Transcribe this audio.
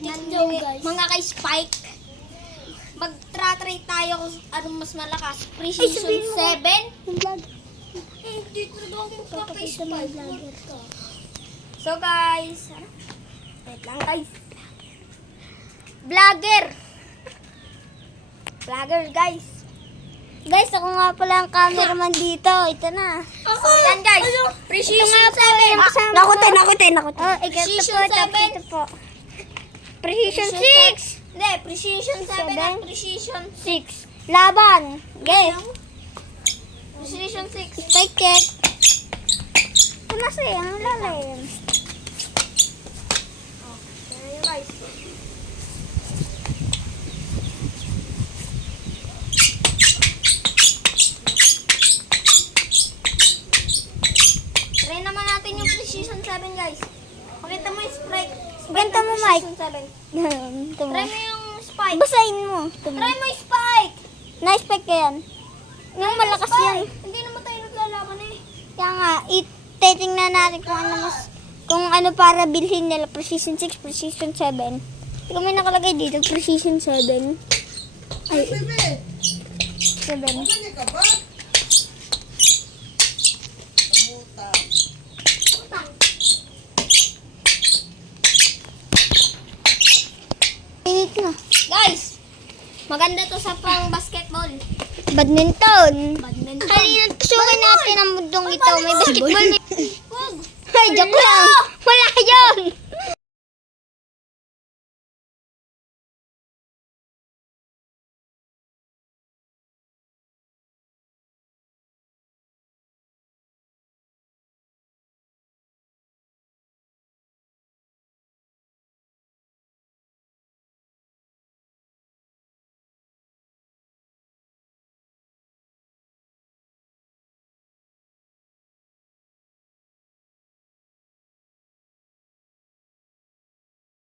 Mga kay Spike. Mag-try tayo kung anong mas malakas. Precision 7. Dito daw ako kay Spike. So guys, wait lang guys. Vlogger guys. Guys, ako nga pala ang cameraman dito. Ito na. So yan guys. Precision 7. Nakutin. Precision 7. Ito po. Precision 6. Hindi, Precision 7 at Precision 6. Laban. Guys. Precision 6. Spike check. Ito na siya. Ang lalim. Ayan guys. Try naman natin yung Precision 7 guys. Pakita mo yung Spike. Ganito mo, Mike. Precision 7. Ito mo. Try mo yung Spike. Basahin mo. Ito mo. Try mo yung Spike. Na-spike ka yan. Yung malakas yan. Hindi naman tayo naglalaban eh. Kaya nga, ititingnan natin kung ano para bilhin nila. Precision 6, Precision 7. Ikaw may nakalagay dito, Precision 7. Ay, 7. Ka ba? Init na. Guys, maganda to sa pang basketball. Badminton. Badminton. Halina, tusukin natin ang mundong ito. May basketball. Wag. Ay, joke lang.